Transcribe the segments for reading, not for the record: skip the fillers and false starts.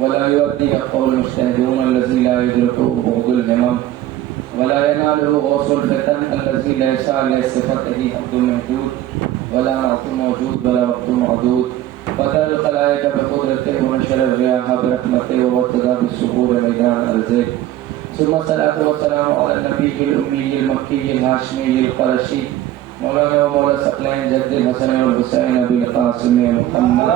ولا يؤدي قول المجتهدون الذي لا يدركه بغض الهمم ولا يناله غوص الفتن الذي ليس لصفته حد محدود ولا وقت موجود ولا وقت معدود فتر الخلائق بقدرته ونشر الرياح برحمته وارتضى بالسحور ميدان ارضه ثم الصلاة والسلام على النبي الأمي المكي الهاشمي القرشي مولانا ومولا الثقلين جد الحسن والحسين أبي القاسم محمد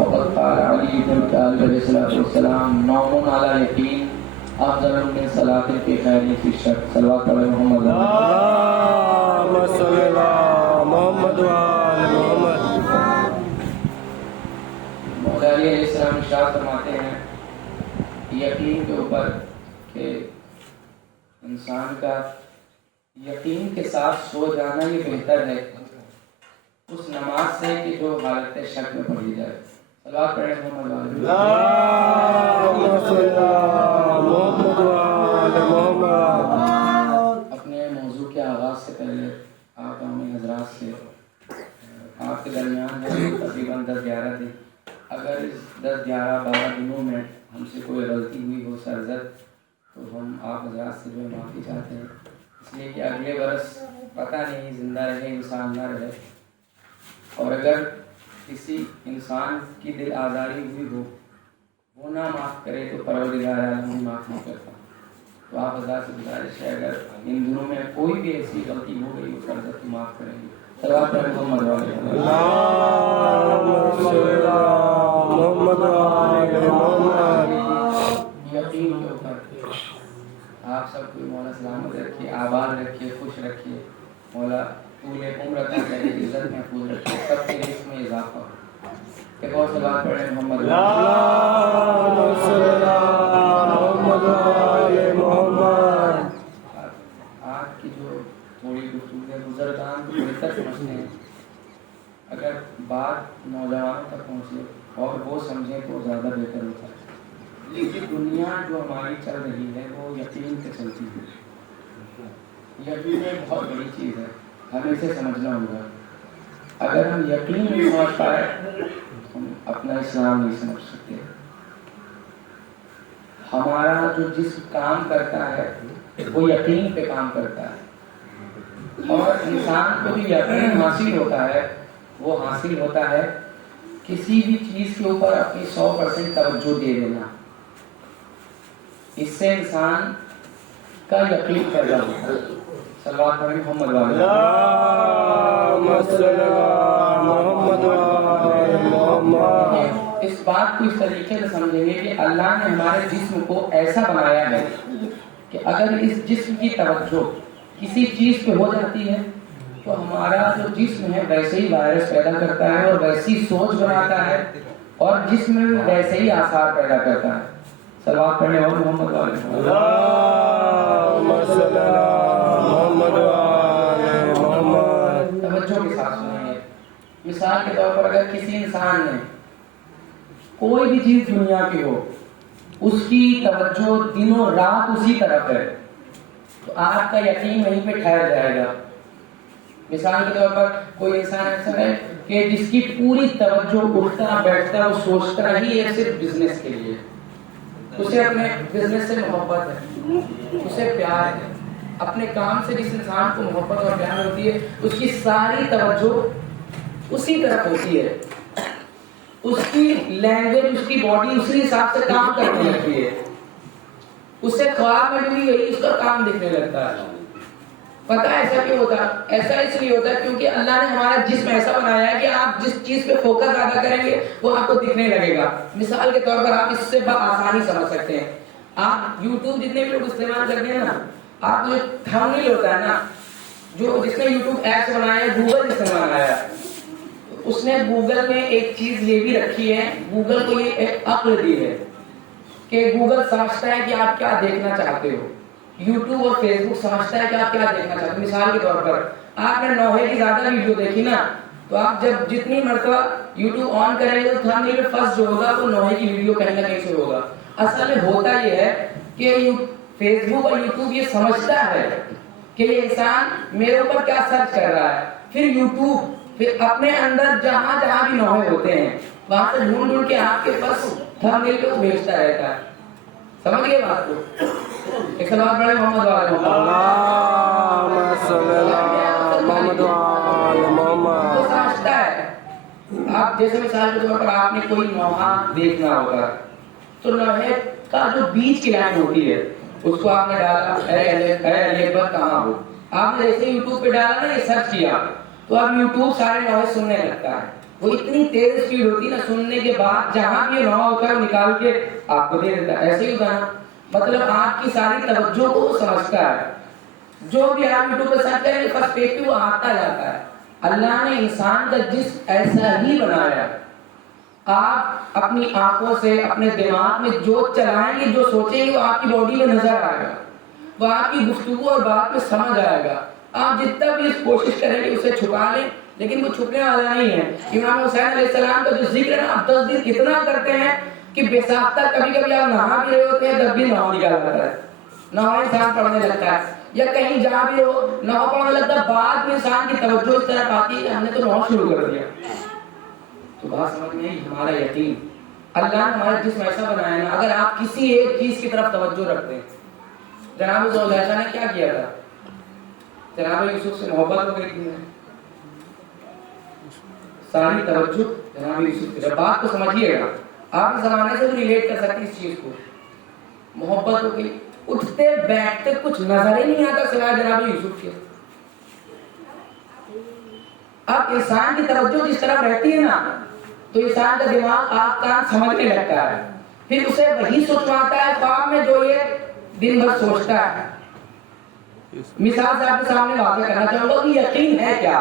فقد قال علي بن طالب عليه الصلاة والسلام نوم على يقين أفضل من صلاة في خير في الشك صلوات على محمد اللهم صل على محمد وآل محمد. مولا علی علیہ السلام ارشاد فرماتے ہیں یقین کے اوپر کہ انسان کا یقین کے ساتھ سو جانا یہ بہتر ہے اس نماز سے کہ جو حالت شک میں پڑھی جائے. صلوات پڑھیں محمد اللهم صل على محمد وآل محمد. اپنے موضوع کے آغاز سے پہلے آپ عوامی حضرات سے آپ کے درمیان ہے تقریباً 10-11 دن. اگر اس 10-11-12 دنوں میں ہم سے کوئی غلطی ہوئی ہو سرزد تو ہم آپ حضرات سے جو معافی چاہتے ہیں اس لیے کہ اگلے برس پتہ نہیں زندہ رہے انسان نہ رہے اور اگر کسی انسان کی دل آزاری ہوئی ہو وہ نہ معاف کرے تو پروردگار عالم معاف نہیں کرتا. تو آپ حضرات سے گزارش ہے اگر ان دنوں میں کوئی بھی ایسی غلطی ہو گئی وہ فرض تو معاف کریں گے. صلوات پر محمد یقین کے اوپر آپ سب کو مولا سلامت رکھیے آباد رکھیے خوش رکھیے مولا طول عمر عطا کرے عزت محفوظ رکھیے سب کے رزق میں اضافہ ہو. ایک اور صلوات پڑھیں محمد آج کی جو تھوڑی گفتگو ہے بزرگان کو بہتر سمجھتے ہیں اگر بات نوجوانوں تک پہنچے اور وہ سمجھیں تو زیادہ بہتر ہوتا ہے. لیکن دنیا جو ہماری چل رہی ہے وہ یقین سے چلتی ہے. یقین ایک بہت بڑی چیز ہے ہمیں اسے سمجھنا ہوگا. اگر ہم یقین نہیں سمجھ پائے ہم اپنا اسلام نہیں سمجھ سکتے. ہمارا جو جسم کام کرتا ہے وہ یقین پہ کام کرتا ہے اور انسان کو بھی یقین حاصل ہوتا ہے. وہ حاصل ہوتا ہے کسی بھی چیز کے اوپر اپنی 100% توجہ دے دینا. اس سے انسان کا یقین پیدا ہوتا ہے. صلوات پڑھیں محمد وآل محمد. اس بات کو اس طریقے سے سمجھیں گے کہ اللہ نے ہمارے جسم کو ایسا بنایا ہے کہ اگر اس جسم کی توجہ کسی چیز پہ ہو جاتی ہے تو ہمارا جو جسم ہے ویسے ہی وائرس پیدا کرتا ہے اور ویسی سوچ بناتا ہے اور جسم میں ویسے ہی آثار پیدا کرتا ہے. صلوات پڑھنے اور محمد وآل محمد. توجہ کے ساتھ سنیں گے. مثال کے طور پر اگر کسی انسان نے کوئی بھی چیز دنیا کی ہو اس کی توجہ دنوں رات اسی طرف ہے تو آپ کا یقین وہیں پہ ٹھہر جائے گا. مثال کے طور پر کوئی انسان ایسا ہے کہ جس کی پوری توجہ اٹھتا بیٹھتا وہ سوچتا ہی ہے صرف بزنس کے لیے. اسے اپنے بزنس سے محبت ہے اسے پیار ہے. اپنے کام سے جس انسان کو محبت اور پیار ہوتی ہے اس کی ساری توجہ اسی طرف ہوتی ہے. اس کی لینگویج اس کی باڈی اسی حساب سے کام کرنے لگتی ہے. اسے خواب میں بھی وہی اس کا کام دکھنے لگتا ہے. پتہ ایسا کیوں ہوتا ہے؟ ایسا اس لیے ہوتا ہے کیونکہ اللہ نے ہمارا جسم ایسا بنایا ہے کہ آپ جس چیز پہ فوکس زیادہ کریں گے وہ آپ کو دکھنے لگے گا. مثال کے طور پر آپ اس سے بآسانی سمجھ سکتے ہیں. آپ یوٹیوب جتنے بھی لوگ استعمال کرتے ہیں نا آپ کو جو تھمبنیل ہوتا ہے نا جو جس نے یوٹیوب ایپس بنایا ہے گوگل استعمال آیا اس نے گوگل میں ایک چیز یہ بھی رکھی ہے. گوگل کو یہ ایک عقل دی ہے کہ گوگل سمجھتا ہے کہ آپ کیا دیکھنا چاہتے ہو. یوٹیوب اور فیس بک سمجھتا ہے کہ آپ کیا دیکھنا چاہتے ہیں. مثال کے طور پر آپ نے نوحے کی زیادہ ویڈیو دیکھی نا تو آپ جب جتنی مرتبہ یوٹیوب آن کریں گے تو تھمبنیل میں فرسٹ جو ہوگا وہ نوحے کی ویڈیو کہیں نہ کہیں سے ہوگا. اصل میں ہوتا یہ ہے کہ فیس بک اور یوٹیوب یہ سمجھتا ہے کہ یہ انسان میرے اوپر کیا سرچ کر رہا ہے. پھر یوٹیوب پھر اپنے اندر جہاں جہاں بھی نوحے ہوتے ہیں وہاں سے ڈھونڈ ڈھونڈ کے آپ کے پاس تھمبنیل کو بھیجتا رہتا ہے. سمجھ گئے بات کو؟ ایک سلام پڑھیں محمد وعلى اللهم صل على محمد وعلى محمد. تو سمجھتا ہے. آپ جیسے مثال کے طور پر آپ نے کوئی نوحہ دیکھنا ہوگا تو نوحے کا جو بیچ کی لائن ہوتی ہے اس کو آپ نے ڈالا اے اکبر کہاں ہو. آپ نے جیسے یوٹیوب پہ ڈالا نا یہ سرچ کیا تو اب یوٹیوب سارے نوحے سننے لگتا ہے. وہ اتنی تیز اسپیڈ ہوتی ہے نا سننے کے بعد جہاں بھی نوحہ ہوتا ہے وہ نکال کے آپ کو دے دیتا ہے. ایسے ہی ہوتا ہے مطلب آپ کی ساری توجہ کو وہ سمجھتا ہے. جو بھی آپ یوٹیوب پہ سرچ کریں فرسٹ پیج پہ وہ آتا جاتا ہے. اللہ نے انسان کا جسم ایسا ہی بنایا. آپ اپنی آنکھوں سے اپنے دماغ میں جو چلائیں گے جو سوچیں گے وہ آپ کی باڈی میں نظر آئے گا, وہ آپ کی گفتگو اور بات میں سمجھ آئے گا. آپ جتنا بھی اس کوشش کریں گے اسے چھپا لیں لیکن وہ چھپنے والا نہیں ہے. امام حسین علیہ السلام کا جو ذکر ہے نا آپ 10 دن اتنا کرتے ہیں کہ بے ساختہ کبھی کبھی آپ نہا بھی رہے ہوتے ہیں تب بھی نہا نکال رہا ہے, نہا انسان پڑھنے لگتا ہے یا کہیں جا بھی ہو نہا پڑھنے لگتا ہے. بعد میں انسان کی توجہ اس طرح آتی ہے کہ ہم نے تو نہا شروع کر دیا. تو بات سمجھ میں ہمارا یقین اللہ نے ہمارا جسم ایسا بنایا ہے نا اگر آپ کسی ایک چیز کی طرف توجہ رکھتے ہیں. جناب زلیخا نے کیا کیا تھا؟ جناب یوسف سے محبت ہو گئی تھی, ساری توجہ جناب یوسف کی. بات کو سمجھیے گا آپ اس زمانے سے بھی ریلیٹ کر سکتے ہیں اس چیز کو. محبت ہو گئی, اٹھتے بیٹھتے کچھ نظر ہی نہیں آتا سوائے جناب یوسف کے. اب انسان کی توجہ جس طرف رہتی ہے نا تو انسان کا دماغ آپ کام سمجھنے لگتا ہے, پھر اسے وہی سوچواتا ہے خواب میں جو یہ دن بھر سوچتا ہے. مثال سے آپ کے سامنے واقع کرنا چاہوں گا کہ یقین ہے کیا.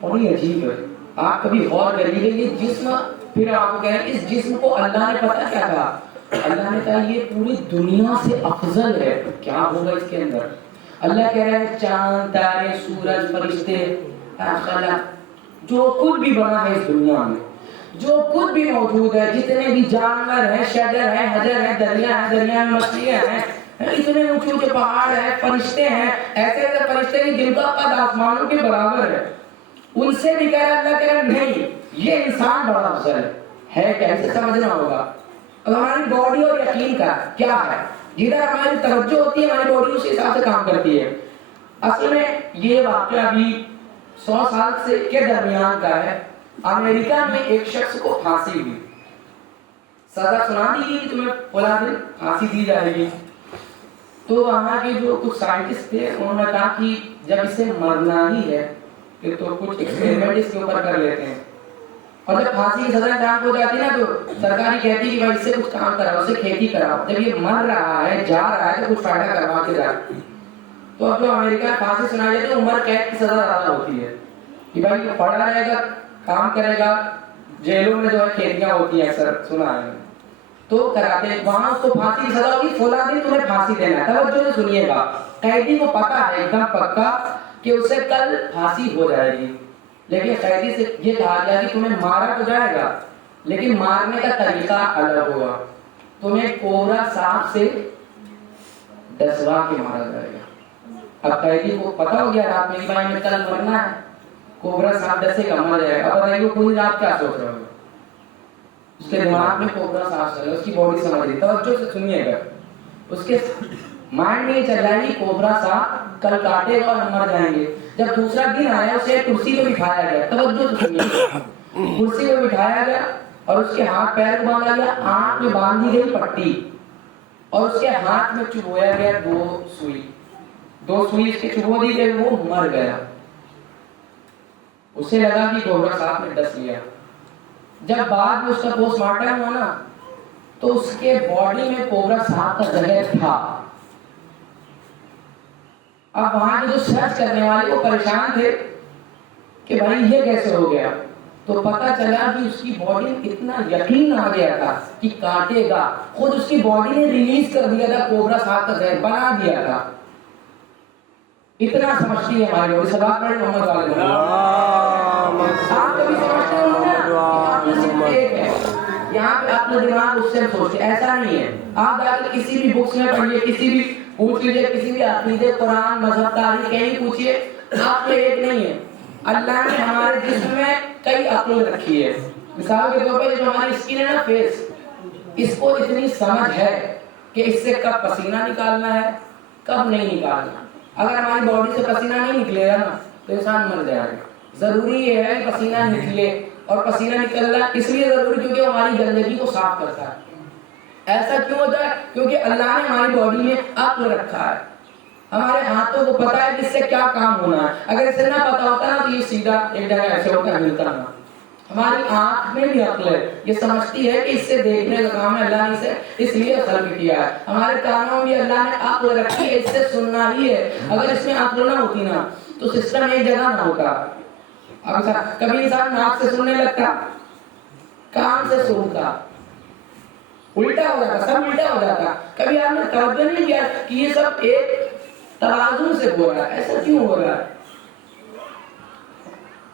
بڑی عجیب ہے, آپ کبھی غور کریے یہ جسم, پھر آپ کو کہیں اس جسم کو اللہ نے پتا کیا کہا, اللہ نے کہا یہ پوری دنیا سے افضل ہے. کیا ہوگا اس کے اندر؟ اللہ کہہ رہا ہے چاند تارے سورج فرشتے جو کچھ بھی بنا ہے اس دنیا میں, جو کچھ بھی موجود ہے, جتنے بھی جانور ہیں, شجر ہیں, حجر ہیں, دریا ہیں, دریا میں مچھلیاں ہیں, اتنے اونچے اونچے پہاڑ ہیں, فرشتے ہیں, ایسے ایسے فرشتے ہیں جن کا قد آسمانوں کے برابر ہے. ان سے بھی کہہ رہا اللہ کہہ رہا نہیں یہ انسان بڑا افضل ہے. کیسے سمجھنا ہوگا؟ اب ہماری باڈی اور یقین کا کیا ہے, جدھر ہماری توجہ ہوتی ہے ہماری باڈی اسی حساب سے کام کرتی ہے. اصل میں یہ واقعہ بھی 100 سال سے کے درمیان کا ہے. امریکہ میں ایک شخص کو پھانسی ہوئی, سزا سنا دی گئی کہ تمہیں فلاں دن پھانسی دی جائے گی. تو وہاں کے جو کچھ سائنٹسٹ تھے انہوں نے کہا کہ جب اسے مرنا ہی ہے پھر تو کچھ ایکسپیریمنٹ اس کے اوپر کر لیتے ہیں. اور جب پھانسی کی سزا ٹائم ہو جاتی ہے نا تو سرکاری کہتی ہے کہ بھائی اس سے کچھ کام کراؤ, اسے کھیتی کراؤ. جب یہ مر رہا ہے جا رہا ہے تو کچھ فائدہ کروا کے جائے. تو اب جو امریکہ میں پھانسی سنائی جاتی ہے عمر قید کی سزا زیادہ ہوتی ہے کہ بھائی یہ پڑھا رہے گا کام کرے گا. جیلوں میں جو ہے کھیتیاں ہوتی ہیں اکثر سنا ہے تو کراتے ہیں, وہاں اس کو پھانسی کی سزا ہوگی, 16 دن تمہیں پھانسی دینا ہے. توجہ سے سنیے گا, قیدی کو پتا ہے ایک دم پکا کہ اسے کل پھانسی ہو جائے گی, لیکن قیدی سے یہ کہا گیا کہ تمہیں مارا تو جائے گا لیکن مارنے کا طریقہ الگ ہوگا. تمہیں کوبرا سانپ سے ڈسوا کے مارا جائے گا. اب قیدی کو پتا ہو گیا رات میں بھائی میں کل مرنا ہے, کوبرا سانپ ڈسے گا مر جائے گا. اب بتائیے پوری رات کیا سوچ رہا ہوگا, اس کے دماغ میں کوبرا سانپ چل رہا ہے, اس کی باڈی سمجھ رہی. توجہ سے سنیے گا, اس کے مائنڈ میں یہ چل رہا ہے کہ کوبرا سانپ کل کاٹے گا اور ہم مر جائیں گے. جب دوسرا دن آیا اسے کرسی پہ بٹھایا گیا, توجہ سے سنیے گا, کرسی پہ بٹھایا گیا اور اس کے ہاتھ پیر کو باندھا گیا, آنکھ میں باندھی گئی پٹی اور اس کے ہاتھ میں چبویا گیا 2 سوئی اس کے چبو دی گئی, وہ مر گیا. اسے لگا کہ کوبرا سانپ نے ڈس لیا. جب بعد میں اس کا پوسٹ مارٹم ہوا نا تو اس کے باڈی میں کوبرا سانپ کا زہر تھا. اب وہاں کے جو سرچ کرنے والے وہ پریشان تھے کہ بھائی یہ کیسے ہو گیا, تو پتا چلا کہ اس کی باڈی میں اتنا یقین آ گیا تھا کہ کاٹے گا, خود اس کی باڈی نے ریلیز کر دیا تھا کوبرا سانپ کا زہر بنا دیا تھا. اتنا سمجھتی ہے ہماری باڈی. سبق پڑھیں محمد والے آپ کبھی سمجھتے ہو نا آپ میں صرف ایک ہے, یہاں پہ اپنا دماغ اس سے سوچتے, ایسا نہیں ہے. آپ جا کے کسی بھی بکس میں پڑھیے, کسی بھی پوچھ لیجیے, کسی بھی عقیدے قرآن مذہب تاریخ کہیں پوچھیے, آپ میں ایک نہیں ہے. اللہ نے ہمارے جسم میں کئی عقل رکھی ہے. مثال کے طور پر جو ہماری اسکن ہے نا، فیس، اس کو اتنی سمجھ ہے کہ اس سے کب پسینہ نکالنا ہے کب نہیں نکالنا. اگر ہماری باڈی سے پسینہ نہیں نکلے گا نا تو انسان مر جائے گا. ضروری یہ ہے کہ پسینہ نکلے، اور پسینہ نکلنا اس لیے ضروری کیونکہ وہ ہماری گندگی کو صاف کرتا ہے. ایسا کیوں ہوتا ہے؟ کیونکہ اللہ نے ہماری باڈی میں عقل رکھا ہے. ہمارے ہاتھوں کو پتا ہے کہ اس سے کیا کام ہونا ہے. اگر اسے نہ پتا ہوتا نا تو یہ سیدھا ایک جگہ ایسے ہوتا ملتا نا. ہماری آنکھ میں بھی عقل ہے، یہ سمجھتی ہے کہ اس سے دیکھنے کا کام ہے، اللہ نے اسے اس لیے خلق کیا ہے. ہمارے کانوں میں بھی اللہ نے عقل رکھی ہے، اس سے سننا ہی ہے. اگر اس میں عقل نہ ہوتی نا تو سسٹم ایک جگہ نہ ہوتا. اب کبھی انسان ناک سے سننے لگتا، کان سے سنتا، الٹا ہو جاتا، سب الٹا ہو جاتا. کبھی آپ نے توجہ نہیں کیا کہ یہ سب ایک توازن سے ہو رہا ہے؟ ایسا کیوں ہو رہا ہے؟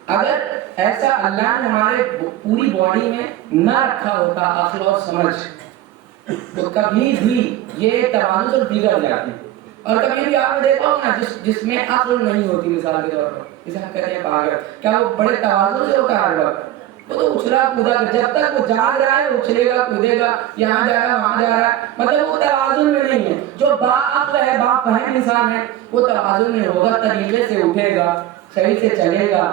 اگر ایسا اللہ نے ہمارے پوری باڈی میں نہ رکھا ہوتا عقل اور سمجھ تو کبھی بھی یہ توازن تو بگڑ جاتی. اور کبھی بھی آپ نے دیکھا ہوگا نا جس میں عقل نہیں ہوتی، مثال کے طور پر جسے ہم کہتے ہیں پاگل، کیا وہ بڑے توازن سے ہوتا ہے؟ ہر وقت وہ تو اچھلا کودا کر، جب تک وہ جاگ رہا ہے اچھلے گا کودے گا، یہاں جا رہا ہے وہاں جا رہا ہے، مطلب وہ توازن میں نہیں ہے. جو با عقل ہے، با فہم انسان ہے، وہ توازن میں ہوگا، طریقے سے اٹھے گا، صحیح سے چلے گا،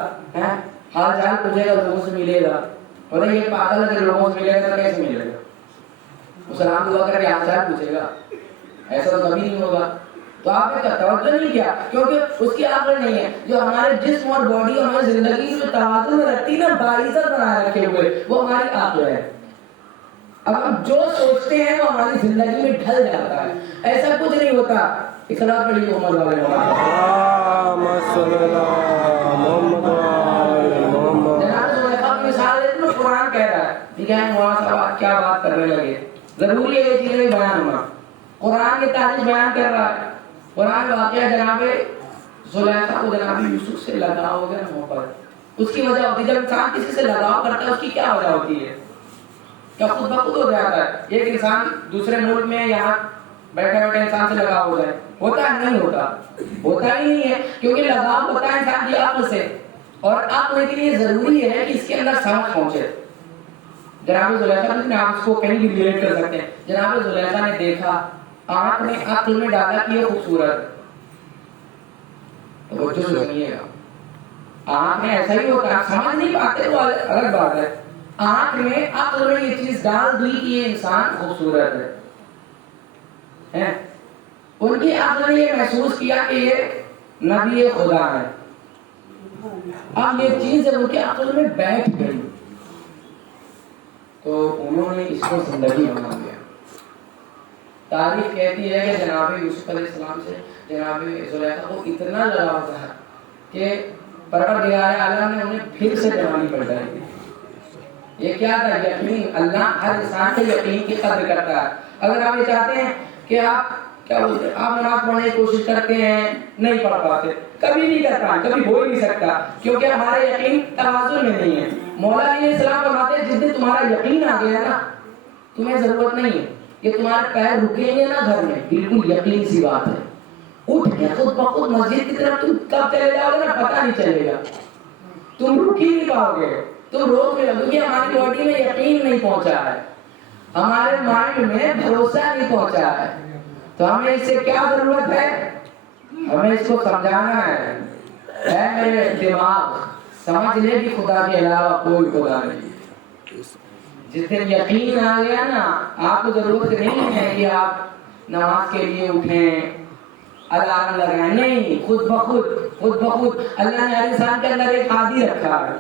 حال چال پوچھے گا، لوگوں سے ملے گا. اور یہ پاگل اگر لوگوں سے ملے گا تو کیسے ملے گا؟ وہ سلام دعا کر کے حال چال پوچھے گا؟ ایسا تو کبھی نہیں ہوگا. تو آپ نے توجہ نہیں کیا کیونکہ اس کی عقل نہیں ہے. جو ہمارے جسم اور باڈی اور ہماری زندگی میں توازن میں رکھتی نا، باعزت بنائے رکھے ہوئے، وہ ہماری عقل ہے. اب ہم جو سوچتے ہیں وہ ہماری زندگی میں ڈھل جاتا ہے. ایسا کچھ نہیں ہوتا. اصلاح پڑھی محمد والے قرآن کہہ رہا ہے. ٹھیک ہے مولانا صاحب کیا بات کرنے لگے، ضروری ہے یہ چیزیں بیان ہونا. قرآن کی تعریف بیان کر رہا ہے. قرآن واقعہ جناب زلیخا کو جناب یوسف سے لگاؤ ہو گیا محبت. اس کی وجہ ہوتی ہے جب انسان کسی سے لگاؤ کرتا ہے، اس کی کیا وجہ ہوتی ہے؟ کیا خود بخود ہو جاتا ہے؟ ایک انسان دوسرے ملک میں یہاں بیٹھے بیٹھے انسان سے لگاؤ ہو جائے، ہوتا ہے؟ نہیں ہوتا، ہوتا ہی نہیں ہے. کیونکہ لگاؤ ہوتا ہے انسان کی عقل سے، اور عقل کے لیے ضروری ہے کہ اس کے اندر سمجھ پہنچے. جناب زلیخا نے آپ اس کو کہیں بھی ریلیٹ کر سکتے ہیں. جناب زلیخا نے دیکھا، آنکھ میں عقل میں ڈالا کہ یہ خوبصورت، توجہ سے سنیے گا. آنکھ میں ایسا ہی ہوتا ہے، سمجھ نہیں پاتے وہ الگ بات ہے. آنکھ میں عقل میں یہ چیز ڈال دی کہ یہ انسان خوبصورت ہے. ان کی عقل نے یہ محسوس کیا کہ یہ نبی خدا ہے. اب یہ چیز جب ان کی عقل میں بیٹھ گئی تو انہوں نے اس کو زندگی بنا دیا. تاریخ کہتی ہے کہ جناب یوسف علیہ السلام سے جناب زلیخا کو اتنا لگاؤ تھا کہ پروردگار عالم نے انہیں پھر سے جوانی پڑھائی. یہ کیا تھا؟ یقین. اللہ ہر انسان کے یقین کی قدر کرتا ہے. اگر آپ یہ چاہتے ہیں کہ آپ کیا بولتے ہیں، آپ نماز پڑھنے کی کوشش کرتے ہیں نہیں پڑھ پاتے، کبھی نہیں کر پائے، کبھی ہو ہی نہیں سکتا کیونکہ ہمارے یقین توازن میں نہیں ہے. مولا علیہ السلام فرماتے ہیں جس دن تمہارا یقین آ گیا نا تمہیں ضرورت نہیں ہے کہ تمہارے پیر رکیں گے نا گھر میں، بالکل یقین سی بات ہے. اٹھ کے خود بخود مسجد کی طرف تم کب چلے جاؤ گے نا پتہ نہیں چلے گا، تم رک ہی نہیں پاؤ گے، تم روک میں لگو گے. ہماری باڈی میں یقین نہیں پہنچا ہے، ہمارے مائنڈ میں بھروسہ نہیں پہنچا ہے. تو ہمیں اس سے کیا ضرورت ہے؟ ہمیں اس کو سمجھانا ہے. اے میرے دماغ سمجھ لے کہ خدا کے علاوہ کوئی خدا نہیں. جس دن یقین آ گیا نا آپ کو ضرورت نہیں ہے کہ آپ نماز کے لیے اٹھیں، الارم لگائیں، نہیں. خود بخود اللہ نے ہر انسان کے اندر ایک عادی رکھا ہے،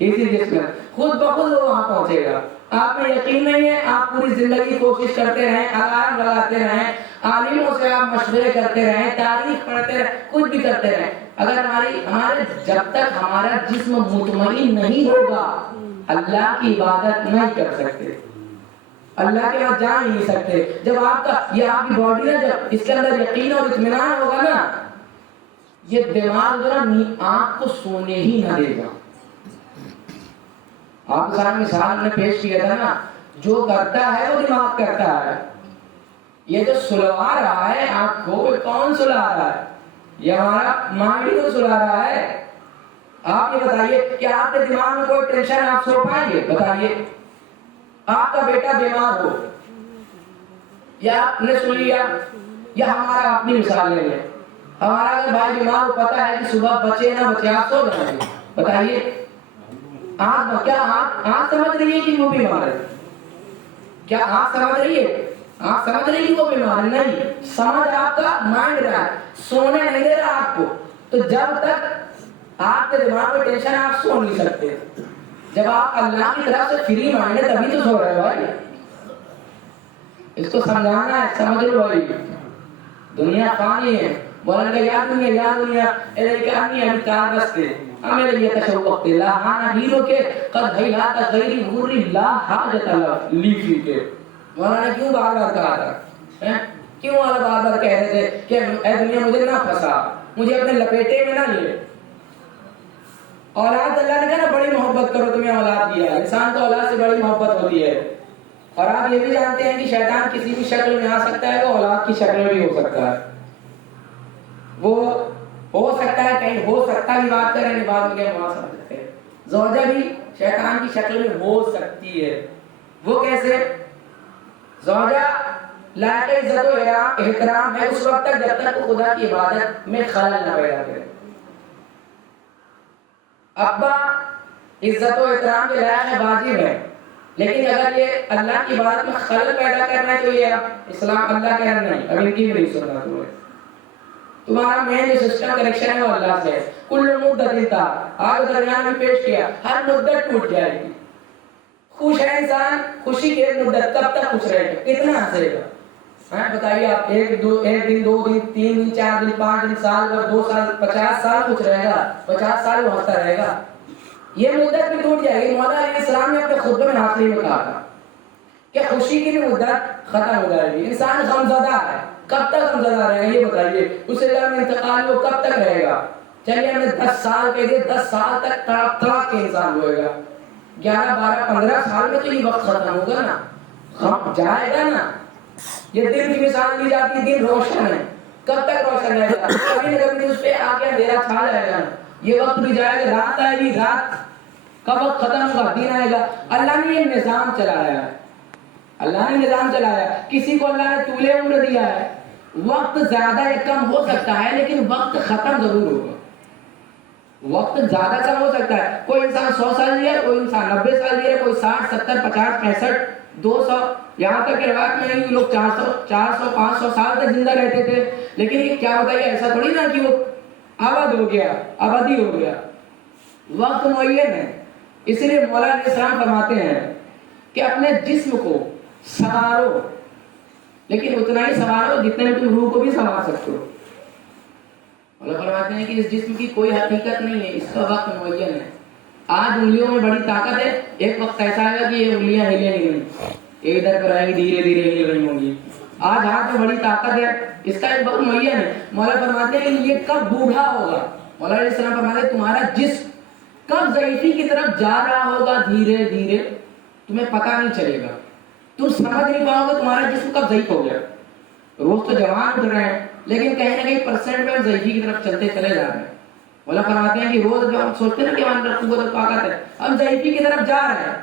اسی جسم میں خود بخود وہ وہاں پہنچے گا. آپ میں یقین نہیں ہے، آپ پوری زندگی کوشش کرتے رہیں، الارم لگاتے رہیں، عالموں سے آپ مشورے کرتے رہیں، تاریخ پڑھتے رہیں، کچھ بھی کرتے رہیں، اگر ہمارے جب تک ہمارا جسم مطمئن نہیں ہوگا اللہ کی عبادت نہیں کر سکتے، اللہ کے پاس جا نہیں سکتے. جب آپ کا یہ آپ کی باڈی ہے، جب اس کے اندر یقین اور اطمینان ہوگا نا، یہ دماغ جو نا آنکھ کو سونے ہی نہ دے گا. آپ کے سامنے مثال نے پیش کیا تھا نا، جو کرتا ہے وہ دماغ کرتا ہے. یہ جو سلوا رہا ہے آپ کو، کون سلا رہا ہے؟ یہ ہمارا مائنڈ تو سلا رہا ہے. آپ یہ بتائیے کہ آپ کے دماغ میں کوئی ٹینشن آپ سو پائیں گے؟ بتائیے، آپ کا بیٹا بیمار ہو یا آپ نے سن لیا، یا ہمارا اپنی مثال لے لیں، ہمارا اگر بھائی بیمار ہو، پتا ہے کہ صبح بچے نہ بچے آپ سو جائیں گے، بتائیے کیا آپ سمجھ رہی ہے کہ وہ بیمار ہے؟ کیا آپ سمجھ رہی ہے؟ آپ سمجھ رہی ہے کہ وہ بیمار ہے؟ نہیں، سمجھ آپ کا مائنڈ رہا ہے، سونے نہیں دے رہا آپ کو۔ تو جب تک آپ کے دماغ میں ٹینشن، آپ سو نہیں سکتے۔ جب آپ اللہ کی طرف سے فری مائنڈ ہے تبھی تو سو رہے ہو بھائی۔ اس کو سمجھانا ہے، سمجھ لو بھائی، دنیا فانی ہے۔ مولانا یا دنیا الیکانی امکان رستے ہمیں لیے تشوق لا ہانا ہیرو کے قد حیات غیری غوری لا حاجت لیفی کے۔ مولانا کیوں بار بار کہا تھا، کیوں بار بار کہہ رہے تھے کہ اے دنیا مجھے نہ پھنسا، مجھے اپنے لپیٹے میں نہ لے۔ اولاد اللہ نے کہا نا بڑی محبت کرو، تمہیں اولاد دیا، انسان کو اولاد سے بڑی محبت ہوتی ہے۔ اور آپ یہ بھی جانتے ہیں کہ شیطان کسی بھی شکل میں آ سکتا ہے، وہ اولاد کی شکل میں بھی ہو سکتا ہے۔ وہ ہو سکتا ہے، کہیں ہو سکتا بھی بات کریں نہیں، بات میں وہاں سمجھتے ہیں زوجہ بھی شیطان کی شکل میں ہو سکتی ہے۔ وہ کیسے؟ زوجہ لائق عزت و احترام ہے اس وقت تک جب تک وہ خدا کی عبادت میں خلل نہ پیدا کرے۔ ابا عزت و احترام کے لائق ہے، واجب ہے، لیکن اگر یہ اللہ کی عبادت میں خلل پیدا کرنا ہے تو یہ اسلام اللہ کہہ رہا نہیں، اب ان کی بھی نہیں سننا تمہیں۔ تمہارا مین جو سسٹم کنیکشن ہے وہ اللہ سے ہے۔ کل مدت تھا آج درمیان میں پیش کیا، ہر مدت ٹوٹ جائے گی۔ خوش ہے انسان، خوشی کی ایک مدت، کب تک خوش رہے گا، کتنا ہنسے گا؟ بتائیے آپ، ایک دن، 2 دن، 3 دن، 4 دن، 5 دن، سال بھر، 2 سال، 50 سال خوش رہے گا، 50 سال وہ ہنستا رہے گا؟ یہ مدت بھی ٹوٹ جائے گی۔ مولا علیہ السلام نے اپنے خطبے میں آخری میں کہا تھا کہ خوشی کی بھی مدت ختم ہو جائے گی۔ انسان غمزدہ ہے، کب تک غمزدہ رہے گا یہ بتائیے؟ اسے جب انتقال ہو کب تک رہے گا؟ چلیے ہم نے 10 سال کہہ دے، 10 سال تک تڑپ تڑپ کے انسان ہوئے گا۔ 11، 12، 15 سال میں تو یہ وقت ختم ہوگا نا، غم جائے گا نا۔ یہ دن کی مثال دی جاتی ہے، دن روشن ہے، کب تک روشن رہے گا؟ کبھی نہ کبھی اس پہ آ کے اندھیرا چھا جائے گا، یہ وقت بھی جائے گا، رات آئے گی، رات کب وقت ختم ہوگا، دن آئے گا۔ اللہ نے یہ نظام چلایا ہے، اللہ نے نظام چلایا ہے۔ کسی کو اللہ نے طول عمر دیا ہے، وقت زیادہ یا کم ہو سکتا ہے لیکن وقت ختم ضرور ہوگا۔ وقت زیادہ کم ہو سکتا ہے، کوئی انسان 100 سال جیا، کوئی انسان 90 سال جیا، کوئی 60، 70، 50، 65، 200، یہاں تک کہ روایت میں نہیں لوگ 400، 500 سال تک زندہ رہتے تھے۔ لیکن یہ کیا بتائیے، ایسا تھوڑی نا کہ وہ آباد ہو گیا، آبادی ہو گیا۔ وقت معین ہے، اس لیے مولا علیہ السلام فرماتے ہیں کہ اپنے جسم کو سنوارو، لیکن اتنا ہی سنوارو جتنے میں تم روح کو بھی سنوار سکتے ہو۔ اللہ فرماتے ہیں کہ اس جسم کی کوئی حقیقت نہیں ہے، اس کا وقت معین ہے۔ آج انگلیوں میں بڑی طاقت ہے، ایک وقت ایسا آئے گا کہ یہ انگلیاں ہلیں گی نہیں، یہ ادھر پر آئیں گی، دھیرے دھیرے ہل رہی ہوں گی۔ آج ہاتھ میں بڑی طاقت ہے، اس کا ایک وقت معین ہے۔ مولا فرماتے ہیں کہ یہ کب بوڑھا ہوگا؟ مولا علیہ السلام فرماتے ہیں تمہارا جسم کب ضعیفی کی طرف جا رہا ہوگا، دھیرے دھیرے تمہیں پتہ نہیں چلے گا، تم سمجھ نہیں پاؤ گے تمہارا جسم کب ضعیف ہو گیا۔ روز تو جوان اٹھ رہے ہیں لیکن کہیں نہ کہیں پرسنٹ میں ہم ضعیفی کی طرف چلتے چلے جا رہے ہیں۔ مولا فرماتے ہیں کہ روز جو ہم سوچتے ہیں نا کہ ہمارے اندر قوت و طاقت ہے، ہم ضعیفی کی طرف جا رہے ہیں۔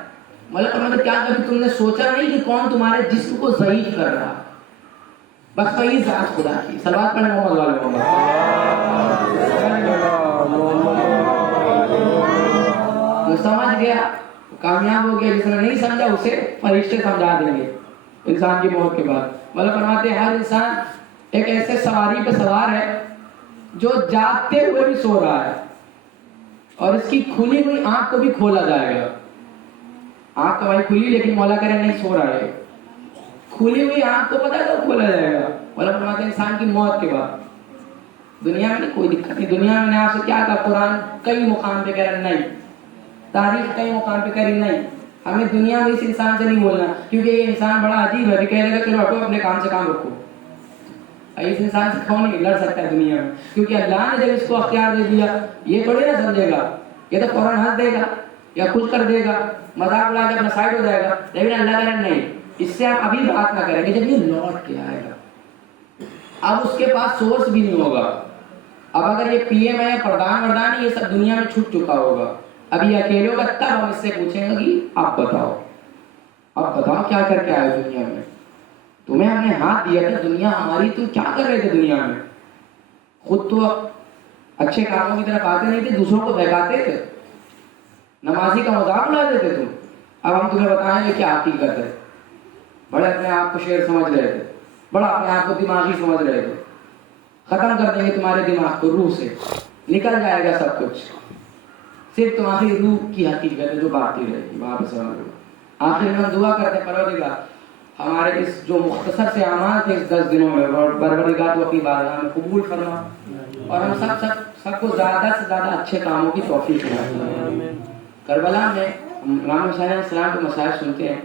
مولا فرماتے ہیں کیا کبھی تم نے سوچا نہیں کہ کون تمہارے جسم کو ضعیف کر رہا؟ بس وہی ذات خدا کی۔ صلوات پڑھیں محمد والے محمد۔ جو سمجھ گیا کامیاب ہو گیا، جس نے نہیں سمجھا اسے فرشتے سمجھا دیں گے انسان کی موت کے بعد۔ مولا فرماتے ہیں ہر انسان ایک ایسے سواری پہ سوار ہے جو جاگتے ہوئے بھی سو رہا ہے، اور اس کی کھلی ہوئی آنکھ کو بھی کھولا جائے گا۔ آنکھ تو بھائی کھلی لیکن مولا کہہ رہے نہیں سو رہا ہے، کھلی ہوئی آنکھ کو پتہ ہے تو کھولا جائے گا۔ مولا فرماتے ہیں انسان کی موت کے بعد دنیا میں کوئی دقت نہیں۔ دنیا میں نے آپ سے کیا کہا، قرآن کئی مقام پہ کہہ رہا نہیں، تاریخ کئی مقام پہ کہہ رہی نہیں، ہمیں دنیا میں اس انسان سے نہیں بولنا کیونکہ یہ انسان بڑا عجیب ہے، کہہ دے گا چلو ہٹو اپنے کام سے کام رکھو۔ اس انسان سے کون نہیں لڑ سکتا ہے دنیا میں، کیونکہ اللہ نے جب اس کو اختیار دے دیا، یہ تھوڑی نہ سمجھے گا، یہ تو فوراً ہنس دے گا یا کچھ کر دے گا، مذاق اڑا کے اپنا سائڈ ہو جائے گا۔ لیکن اللہ کہہ رہا نہیں، اس سے آپ ابھی بات نہ کریں گے، جب یہ لوٹ کے آئے گا اب اس کے پاس سورس بھی نہیں ہوگا، اب اگر یہ پی ایم ہے یا پردھان وردھان یہ سب دنیا میں چھٹ چکا ہوگا, ابھی اکیلے ہوگا, تب ہم اس سے پوچھیں گے کہ آپ بتاؤ کیا کر کے آئے دنیا میں, تمہیں ہم نے ہاتھ دیا تھا, دنیا ہماری, تم کیا کر رہے تھے دنیا میں, خود تو اچھے کاموں کی طرف آتے نہیں تھے, دوسروں کو بہکاتے تھے, نمازی کا مذاق اڑاتے تھے تم. اب ہم تمہیں بتائیں گے کیا حقیقت ہے. بڑے اپنے آپ کو شیر سمجھ رہے تھے, بڑا اپنے آپ کو دماغی سمجھ رہے تھے. ختم کر دیں گے تمہارے دماغ کو, روح سے نکل جائے گا سب کچھ, صرف تمہاری روح کی حقیقت ہے جو باقی رہے گی. وہاں پہ سوال ہوگا. آخر میں ہم دعا کرتے ہیں پروردگار ہمارے اس جو مختصر سے اعمال تھے اس 10 دنوں میں, پروردگار تو اپنی بارگاہ میں قبول فرما, اور ہم سب کو زیادہ سے زیادہ اچھے کاموں کی توفیق عطا. کربلا میں امام حسین علیہ السلام کے مسائل سنتے ہیں.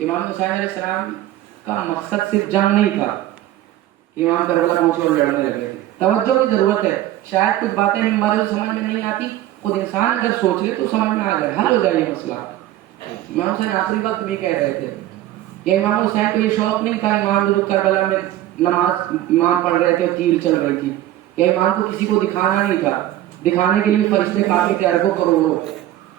امام حسین علیہ السلام کا مقصد صرف جنگ نہیں تھا, امام کربلا پہنچے اور لڑنے لگے تھے. توجہ کی ضرورت ہے, شاید کچھ باتیں ہمارے سمجھ میں نہیں آتی, خود انسان اگر سوچ لے تو سمجھ میں آ جائے, حل ہو جائے یہ مسئلہ. امام حسین آخری وقت بھی کہہ رہے تھے کہ امام حسین کو یہ شوق نہیں تھا, امام جو کربلا میں نماز امام پڑھ رہے تھے, تیر چل رہی تھی, کہ امام کو کسی کو دکھانا نہیں تھا. دکھانے کے لیے فرشتے کافی تھے, اربوں کروڑوں.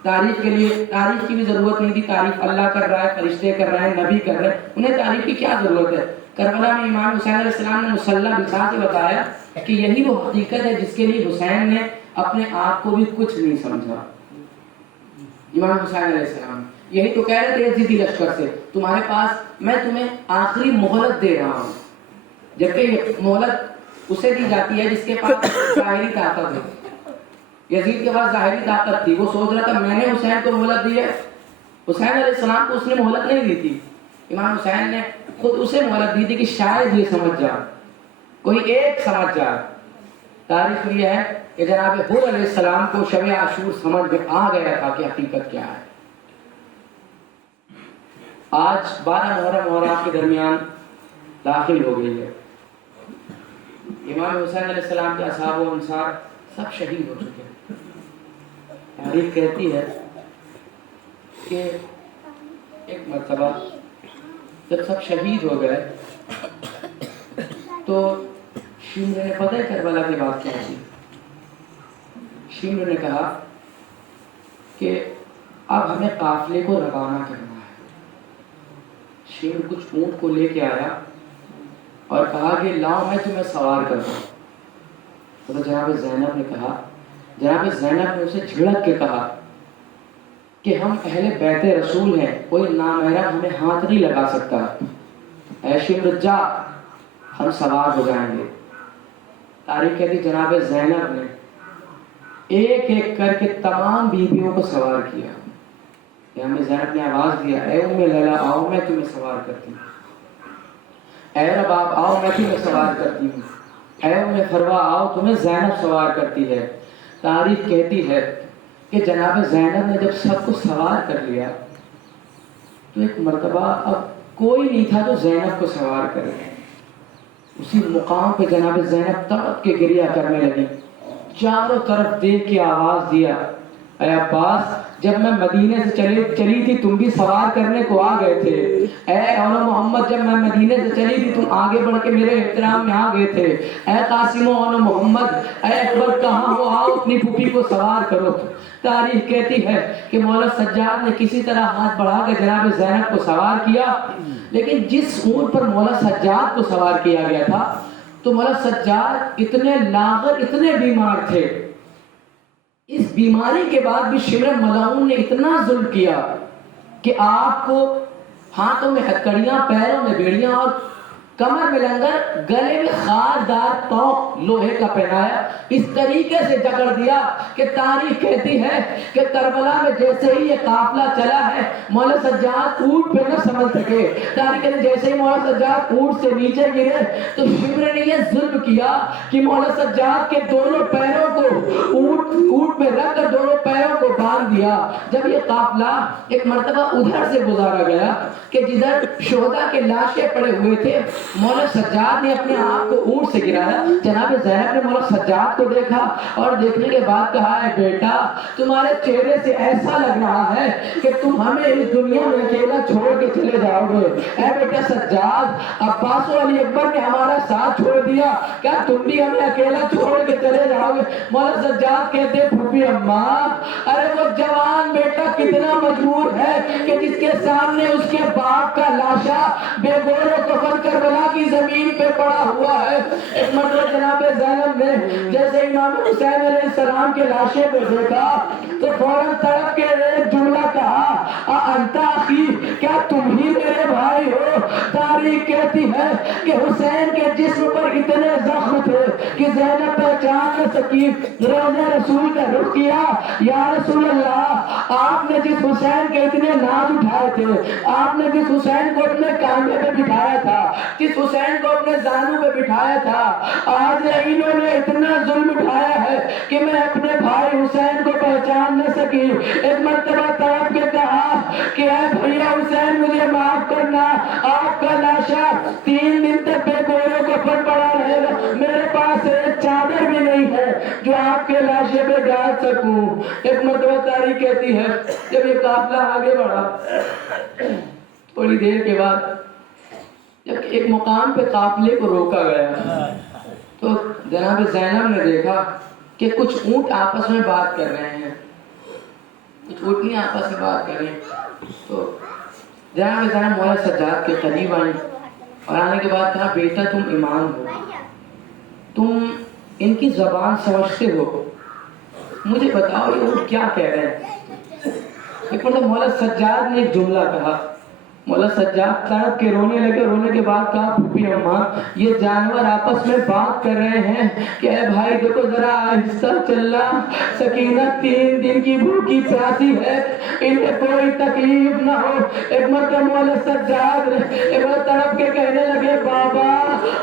تعریف کے لیے تعریف کی بھی ضرورت نہیں تھی, تعریف اللہ کر رہا ہے, فرشتے کر رہے ہیں, نبی کر رہے ہیں, انہیں تعریف کی کیا ضرورت ہے. کربلا میں امام حسین علیہ السلام نے مصلی بچھا کے بتایا کہ یہی وہ حقیقت ہے جس کے لیے حسین نے اپنے آپ کو بھی کچھ نہیں سمجھا. امام حسین علیہ السلام یہی تو کہہ رہے تھے یزیدی لشکر سے, تمہارے پاس میں تمہیں آخری مہلت دے رہا ہوں, جبکہ یہ مہلت اسے دی جاتی ہے جس کے پاس ظاہری طاقت ہے. یزید کے پاس ظاہری طاقت تھی, وہ سوچ رہا تھا میں نے حسین کو مہلت دی ہے. حسین علیہ السلام کو اس نے مہلت نہیں دی تھی, امام حسین نے خود اسے مہلت دی تھی کہ شاید یہ سمجھ جا, کوئی ایک سمجھ جا. تاریخ یہ ہے کہ جناب حور علیہ السلام کو شب عاشور سمجھ میں آ گیا تھا کہ حقیقت کیا ہے. آج 12 محرم اور آپ کے درمیان داخل ہو گئی ہے. امام حسین علیہ السلام کے اصحاب و انصار سب شہید ہو چکے ہیں. تاریخ کہتی ہے کہ ایک مرتبہ جب سب شہید ہو گئے تو شمر نے پتہ ہے کربلا کی بات کیا تھی. شمر نے کہا کہ اب ہمیں قافلے کو روانہ کرنا ہے. شمر کچھ اونٹ کو لے کے آیا اور کہا کہ لاؤ میں تمہیں سوار کر دوں. تو جناب زینب نے کہا, جناب زینب نے اسے جھڑک کے کہا کہ ہم اہل بیت رسول ہیں, کوئی نامحرم ہمیں ہاتھ نہیں لگا سکتا. اے شمر جا, ہم سوار ہو جائیں گے. تاریخ کہتی جناب زینب نے ایک ایک کر کے تمام بیویوں کو سوار کیا. ہمیں زینب نے آواز دیا, اے ام لیلا آؤ میں تمہیں سوار کرتی ہوں, اے رباب آؤ میں تمہیں سوار کرتی ہوں, اے ام فروا آؤ تمہیں زینب سوار کرتی ہے. تاریخ کہتی ہے کہ جناب زینب نے جب سب کو سوار کر لیا تو ایک مرتبہ اب کوئی نہیں تھا جو زینب کو سوار کرے. اسی مقام پہ جناب زینب تڑپ کے گریہ کرنے لگی, چاروں طرف دیکھ کے آواز دیا, اے عباس جب میں مدینے سے چلی تھی تم بھی سوار کرنے کو آ گئے تھے. اے اولو محمد جب میں مدینے سے چلی تھی تم آگے بڑھ کے میرے احترام میں آ گئے تھے. اے قاسم و اولو محمد, اے اکبر کہاں ہو, آؤ اپنی پھوپھی کو سوار کرو. تاریخ کہتی ہے کہ مولا سجاد نے کسی طرح ہاتھ بڑھا کے جناب زینب کو سوار کیا, لیکن جس اونٹ پر مولا سجاد کو سوار کیا گیا تھا تو مولا سجاد اتنے لاغر, اتنے بیمار تھے. اس بیماری کے بعد بھی شمر ملعون نے اتنا ظلم کیا کہ آپ کو ہاتھوں میں ہتکڑیاں, پیروں میں بیڑیاں اور کمر میں لنگر, گلے میں خاردار پاؤں لوہے کا پہنایا. اس طریقے سے جکڑ دیا کہ تاریخ کہتی ہے کہ کربلا میں جیسے ہی یہ قافلہ چلا ہے مولا سجاد اونٹ پہ نہ سنبھل سکے. تاریخ کہتے جیسے ہی مولا سجاد اونٹ سے نیچے گرے تو شمر نے یہ ظلم کیا کہ مولا سجاد کے دونوں پیروں کو اونٹ پہ رکھ کر دونوں پیروں کو باندھ دیا. جب یہ قافلہ ایک مرتبہ ادھر سے گزارا گیا کہ جدھر شہداء کے لاشیں پڑے ہوئے تھے, مولا سجاد نے اپنے آپ کو اونٹ سے گرایا. جناب زینب نے مولا سجاد کو دیکھا اور دیکھنے کے بعد کہا, ہے بیٹا تمہارے چہرے سے ایسا لگ رہا ہے کہ تم ہمیں اس دنیا میں اکیلا چھوڑ کے چلے جاؤ گے. اے بیٹا سجاد, عباس و علی اکبر نے ہمارا ساتھ چھوڑ دیا, کیا تم بھی ہمیں اکیلا چھوڑ کے چلے جاؤ گے؟ مولا سجاد کہتے, پھوپھی اماں, ارے وہ جوان بیٹا کتنا مجبور ہے کہ جس کے سامنے اس کے باپ کا لاشا بے گور و کفن کربلا کی زمین پہ پڑا ہوا ہے. ایک مرتبہ جناب زینب نے جیسے امام حسین علیہ السلام کے لاشے کو دیکھا تو فوراً تڑپ کے ایک جملہ کہا, انت اخی, کیا تم ہی میرے بھائی ہو؟ تاریخ کہتی ہے کہ حسین کے جسم پر اتنے زخم تھے کہ زینب پہچان نہ سکی. روضہ رسول کا رخ کیا, یا رسول اللہ, آپ نے جس حسین کے اتنے ناز اٹھائے تھے, آپ نے جس حسین کو اپنے کاندھے پہ بٹھایا تھا, جس حسین کو اپنے زانوں پہ بٹھایا تھا, آج انہوں نے اتنا ظلم اٹھایا ہے کہ میں اپنے بھائی حسین کو پہچان نہ سکی. ایک مرتبہ تڑپ کے کہا کہ اے بھیا حسین مجھے معاف کرنا, آپ کا لاشا 3 دن تک بے گوروں کو پھر پڑا رہے گا. میرے پاس ایک چادر بھی نہیں ہے جو آپ کے لاشے پہ ڈال سکوں. ایک مرتبہ تاریخ کہتی ہے جب یہ قافلہ آگے بڑھا, تھوڑی دیر کے بعد جب ایک مقام پہ قافلے کو روکا گیا تو جناب زینب نے دیکھا کہ کچھ اونٹ آپس میں بات کر رہے ہیں, کچھ اونٹنیاں آپس میں بات کر رہی ہیں. تو جناب زینب مولا سجاد کے قریب آئیں اور آنے کے بعد کہا, بیٹا تم امام ہو, تم ان کی زبان سمجھتے ہو, مجھے بتاؤ یہ اونٹ کیا کہہ رہے ہیں. ایک مرتبہ مولا سجاد نے ایک جملہ کہا, مولا سجاد تڑپ کے رونے لگے. رونے کے بعد کہا, پھوپھی اماں, یہ جانور آپس میں بات کر رہے ہیں کہ اے بھائی دیکھو ذرا آہستہ چلنا, سکینہ 3 دن کی بھوکی پیاسی ہے, انہیں کوئی تکلیف نہ ہو. ایک مرتبہ مولا سجاد ایک بار تڑپ کے کہنے لگے, بابا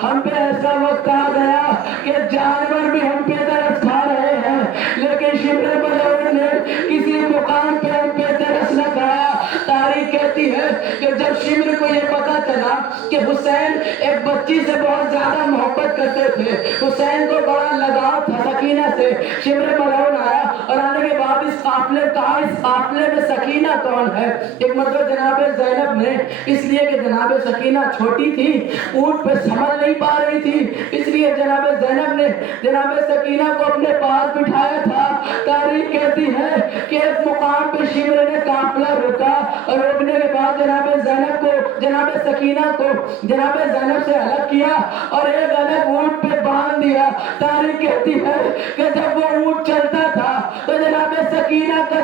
ہم پہ ایسا وقت آ گیا کہ جانور بھی ہم پہ ترس کھا رہے ہیں, لیکن شمر ملعون نے کسی مقام پہ ہم پہ ترس نہ کھایا. تاریخ کہتی ہے کہ جب شمر کو یہ پتا چلا کہ حسین ایک بچی سے بہت زیادہ محبت کرتے تھے, حسین کو بڑا لگاؤ تھا سکینہ سے, شمر ملعون آیا اور آنے کے بعد اس قافلے کہا, اس قافلے میں سکینہ کون ہے؟ ایک مرتبہ جناب زینب نے, اس لیے کہ جناب سکینہ چھوٹی تھی, اونٹ پہ سنبھل نہیں پا رہی تھی, اس لیے جناب زینب نے جناب سکینہ کو اپنے پاس بٹھایا تھا. تاریخ کہتی ہے کہ ایک مقام پہ شمر نے قافلہ روکا اور روکنے کے بعد جناب زینب کو, جناب سکینہ کو جناب زینب سے الگ کیا اور ایک الگ اونٹ پہ باندھ دیا. تاریخ کہتی ہے کہ جب وہ اونٹ چلتا تھا تو جناب سکینہ کا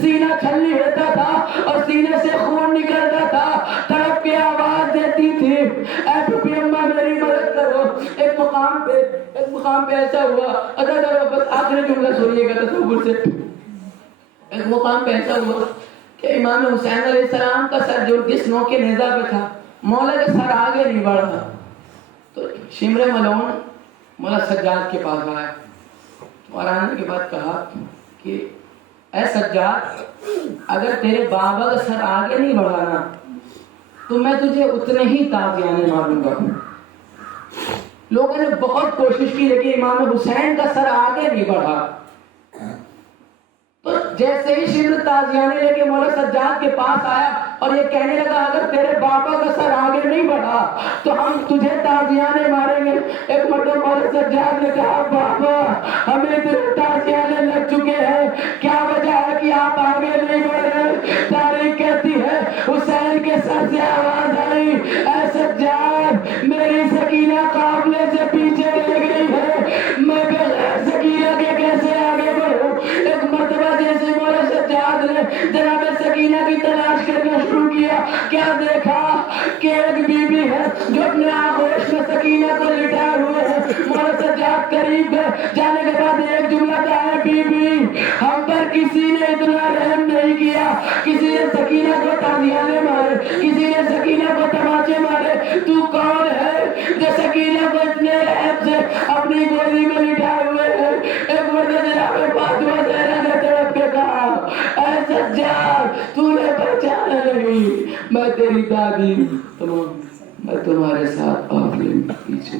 سینہ چھلنی ہوتا تھا اور سینے سے خون نکلتا تھا, تڑپ کے آواز دیتی تھی, اے پھوپھی اماں میری مدد کرو. ایک مقام پہ ایسا ہوا, بس آخری جملہ سنیے گا تصور سے. ایک مقام پہ ایسا ہوا کہ امام حسین علیہ السلام کا سر جو جس نو کے نیزہ پہ تھا, مولا کا سر آگے نہیں بڑھا. تو شمر ملعون مولا سجاد کے پاس آیا اور آنے کے بعد کہا کہ اے سجاد, اگر تیرے بابا کا سر آگے نہیں بڑھانا تو میں تجھے اتنے ہی تازیانے ماروں گا. لوگوں نے بہت کوشش کی لیکن امام حسین کا سر آگے نہیں بڑھا. تو جیسے ہی شمر تازیانے لے کے مولا سجاد کے پاس آیا اور یہ کہنے لگا, اگر تیرے بابا کا سر آگے نہیں بڑھا تو ہم تجھے تازیانے ماریں گے. ایک مرتبہ مولا سجاد نے کہا, بابا ہمیں اتنے تازیانے لگ چکے ہیں, کیا وجہ ہے کہ آپ آگے نہیں بڑھ رہے؟ تاریخ کہتی ہے حسین کے سر سے آواز آئی, اے سجاد میری سکینہ قافلے سے پیچھے رہ گئی ہے, میں بغیر سکینہ کے کیسے آگے بڑھوں. ایک مرتبہ جیسے مولا سجاد نے جناب سکینہ کی تلاش کرنا شروع کیا, کیا دیکھا کہ ایک بی بی ہے جو اپنے آغوش میں سکینہ کو لٹائے ہوئے ہے. مولا سجاد قریب گئے, جانے کے بعد ایک جملہ کہا, ہے بی بی ہم پر کسی نے اتنا رحم نہیں کیا, کسی نے سکینہ کو تازیانے مارے, کسی نے سکینہ کو تماچے مارے, تو کون ہے جو سکینہ کو اتنے رحم سے اپنی گودی میں لٹائے ہوئے ہے. ایک مرتبہ جناب فاطمہ زہرا نے تڑپ کے کہا, اے تمہارے ساتھ قافلے میں پیچھے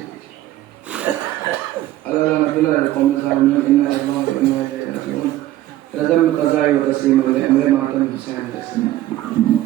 اللہ عبداللہ القوم صاحب رضا میں قضائی و تسلیم علیہ امر ماتم حسین